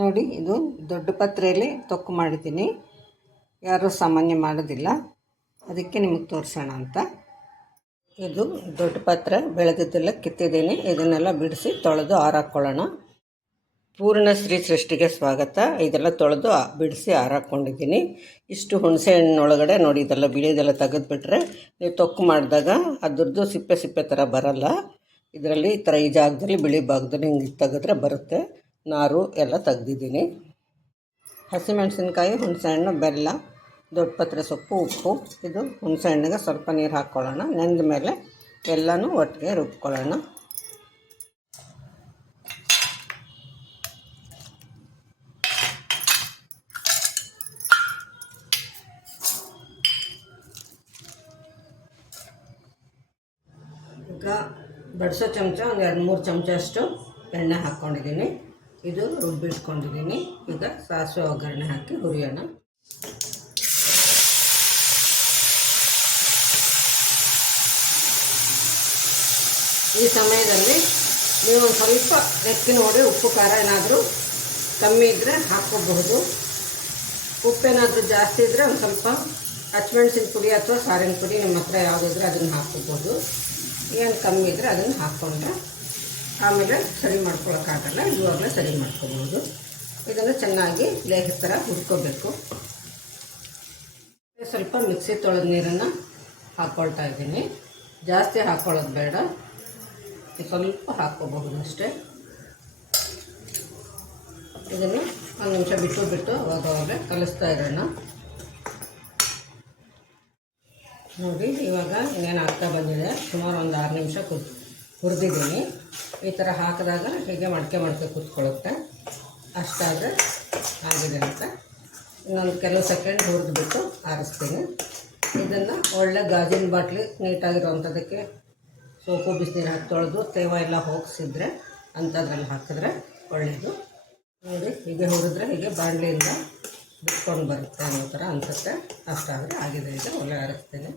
ನೋಡಿ, ಇದು ದೊಡ್ಡ ಪತ್ರೆಯಲ್ಲಿ ತೊಕ್ಕು ಮಾಡಿದ್ದೀನಿ. ಯಾರೂ ಸಾಮಾನ್ಯ ಮಾಡೋದಿಲ್ಲ. ಅದಕ್ಕೆ ನಿಮಗೆ ತೋರಿಸೋಣ ಅಂತ. ಇದು ದೊಡ್ಡ ಪತ್ರೆ, ಬೆಳೆದಿದ್ದೆಲ್ಲ ಕಿತ್ತಿದ್ದೀನಿ. ಇದನ್ನೆಲ್ಲ ಬಿಡಿಸಿ ತೊಳೆದು ಆರಾಕೊಳ್ಳೋಣ. ಪೂರ್ಣ ಶ್ರೀ ಸೃಷ್ಟಿಗೆ ಸ್ವಾಗತ. ಇದೆಲ್ಲ ತೊಳೆದು ಬಿಡಿಸಿ ಆರಾಕೊಂಡಿದ್ದೀನಿ. ಇಷ್ಟು ಹುಣಸೆ ಹಣ್ಣಿನೊಳಗಡೆ ನೋಡಿ, ಇದೆಲ್ಲ ಬಿಳಿದೆಲ್ಲ ತೆಗೆದುಬಿಟ್ರೆ ನೀವು ತೊಕ್ಕು ಮಾಡಿದಾಗ ಅದ್ರದ್ದು ಸಿಪ್ಪೆ ಸಿಪ್ಪೆ ಥರ ಬರಲ್ಲ. ಇದರಲ್ಲಿ ಈ ಥರ ಈ ಜಾಗದಲ್ಲಿ ಬಿಳಿ ಭಾಗದಲ್ಲಿ ಹಿಂಗೆ ತೆಗೆದ್ರೆ ಬರುತ್ತೆ. ನಾರು ಎಲ್ಲ ತೆಗ್ದಿದ್ದೀನಿ. ಹಸಿಮೆಣಸಿನ್ಕಾಯಿ, ಹುಣಸೆಹಣ್ಣು, ಬೆಲ್ಲ ದೊಡ್ಡ ಪತ್ರೆ ಸೊಪ್ಪು, ಉಪ್ಪು. ಇದು ಹುಣಸೆಹಣ್ಣಿಗೆ ಸ್ವಲ್ಪ ನೀರು ಹಾಕ್ಕೊಳ್ಳೋಣ. ನೆಂದ ಮೇಲೆ ಎಲ್ಲನೂ ಒಟ್ಟಿಗೆ ರುಬ್ಕೊಳ್ಳೋಣ. ಈಗ ಬಡಿಸೋ ಚಮಚ, ಒಂದು ಎರಡು ಮೂರು ಚಮಚ ಅಷ್ಟು ಎಣ್ಣೆ ಹಾಕ್ಕೊಂಡಿದ್ದೀನಿ. ಇದು ರುಬ್ಬಿಟ್ಕೊಂಡಿದ್ದೀನಿ. ಈಗ ಸಾಸಿವೆ ಒಗ್ಗರಣೆ ಹಾಕಿ ಹುರಿಯೋಣ. ಈ ಸಮಯದಲ್ಲಿ ನೀವು ಸ್ವಲ್ಪ ಲೆಕ್ಕಿ ನೋಡಿ, ಉಪ್ಪು, ಖಾರ ಏನಾದರೂ ಕಮ್ಮಿ ಇದ್ದರೆ ಹಾಕ್ಕೋಬಹುದು. ಉಪ್ಪೇನಾದರೂ ಜಾಸ್ತಿ ಇದ್ದರೆ ಒಂದು ಸ್ವಲ್ಪ ಹಚ್ಮೆಣ್ಸಿನ ಪುಡಿ ಅಥವಾ ಸಾರಿನ ಪುಡಿ ನಿಮ್ಮ ಹತ್ರ ಯಾವುದಿದ್ರೆ ಅದನ್ನು ಹಾಕ್ಕೋಬೋದು ಏನು ಕಮ್ಮಿ ಇದ್ದರೆ ಅದನ್ನು ಹಾಕ್ಕೊಂಡ್ರೆ ಆಮೇಲೆ ಸರಿ ಮಾಡ್ಕೊಳಕ್ಕಾಗಲ್ಲ, ಇವಾಗಲೇ ಸರಿ ಮಾಡ್ಕೋಬೋದು ಇದನ್ನು ಚೆನ್ನಾಗಿ ಲೇಹ ಥರ ಹುರ್ಕೋಬೇಕು. ಸ್ವಲ್ಪ ಮಿಕ್ಸಿ ತೊಳೆದ ನೀರನ್ನು ಹಾಕ್ಕೊಳ್ತಾ ಇದ್ದೀನಿ. ಜಾಸ್ತಿ ಹಾಕ್ಕೊಳ್ಳೋದು ಬೇಡ. ಸ್ವಲ್ಪ ಹಾಕ್ಕೋಬಹುದು ಅಷ್ಟೇ. ಇದನ್ನು ಒಂದು ನಿಮಿಷ ಬಿಟ್ಟು ಬಿಟ್ಟು ಅವಾಗ ಅವಾಗ ಕಲಿಸ್ತಾ ಇರೋಣ. ನೋಡಿ, ಇವಾಗ ಇನ್ನೇನು ಆಗ್ತಾ ಬಂದಿದೆ. ಸುಮಾರು ಒಂದು ಆರು ನಿಮಿಷ ಕುದ್ ಹುರಿದಿದ್ದೀನಿ. ಈ ಥರ ಹಾಕಿದಾಗ ಹೀಗೆ ಮಡಕೆ ಮಡಕೆ ಕೂತ್ಕೊಳ್ಳುತ್ತೆ. ಅಷ್ಟಾದರೆ ಆಗಿದೆ ಅಂತ. ಇನ್ನೊಂದು ಕೆಲವು ಸೆಕೆಂಡ್ ಹುರಿದ್ಬಿಟ್ಟು ಆರಿಸ್ತೀನಿ. ಇದನ್ನು ಒಳ್ಳೆ ಗಾಜಿನ ಬಾಟ್ಲಿ ನೀಟಾಗಿರೋವಂಥದ್ದಕ್ಕೆ ಸೋಪು, ಬಿಸಿನೀರು ಹಾಕಿ ತೊಳೆದು ತೇವ ಎಲ್ಲ ಹೋಗಿಸಿದ್ರೆ ಅಂಥದ್ರಲ್ಲಿ ಹಾಕಿದ್ರೆ ಒಳ್ಳೆಯದು ನೋಡಿ, ಹೀಗೆ ಹುರಿದ್ರೆ ಹೀಗೆ ಬಾಣಲಿಯಿಂದ ಬಿಟ್ಕೊಂಡು ಬರುತ್ತೆ ಅನ್ನೋ ಥರ ಅನಿಸುತ್ತೆ. ಅಷ್ಟಾದರೆ ಆಗಿದೆ. ಇದು ಒಳ್ಳೆ ಆರಿಸ್ತೀನಿ.